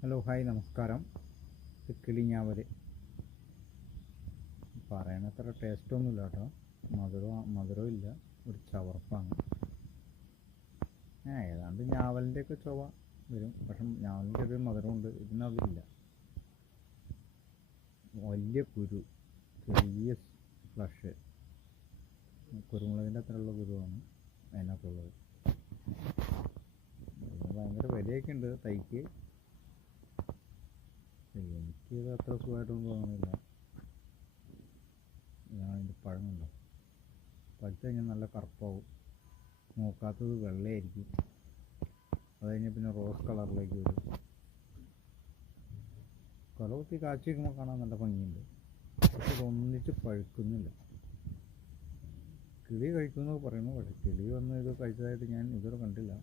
Hello hi നമസ്കാരം. ഇത് കിളിഞ്ഞാവൽ. പറയണത്ര ടേസ്റ്റൊന്നുമില്ല കേട്ടോ. മധുരവും ഇല്ല, ഒരു ചവർപ്പാണ്. ഏതാണ്ട് ഞാവലിൻ്റെയൊക്കെ ചുവ വരും, പക്ഷെ ഞാവലിൻ്റെ ഒരു മധുരമുണ്ട്, ഇതിനതില്ല. വലിയ കുരു, ചെറിയ ഫ്ലഷ്, കുരുമുളകിൻ്റെ അത്രയുള്ള കുരുവാണ് അതിനകത്തുള്ളത്. ഭയങ്കര വിലയൊക്കെ ഉണ്ട് തൈക്ക്. എനിക്കിത് അത്ര സുഖമായിട്ടൊന്നും തോന്നുന്നില്ല. അതിൻ്റെ പഴമുണ്ടോ, പഴുത്ത് കഴിഞ്ഞാൽ നല്ല കറുപ്പാവും, നോക്കാത്തത് വെള്ളയായിരിക്കും, അത് കഴിഞ്ഞാൽ പിന്നെ റോസ് കളറിലേക്ക് വരും. കുത്തി കാച്ചി വയ്ക്കുമ്പോൾ കാണാൻ നല്ല ഭംഗിയുണ്ട്, പക്ഷെ ഇതൊന്നിച്ച് പഴുക്കുന്നില്ല. കിളി കഴിക്കുമെന്നൊക്കെ പറയുന്നു, പക്ഷെ കിളി വന്ന് ഇത് കഴിച്ചതായിട്ട് ഞാൻ ഇതുവരെ കണ്ടില്ല.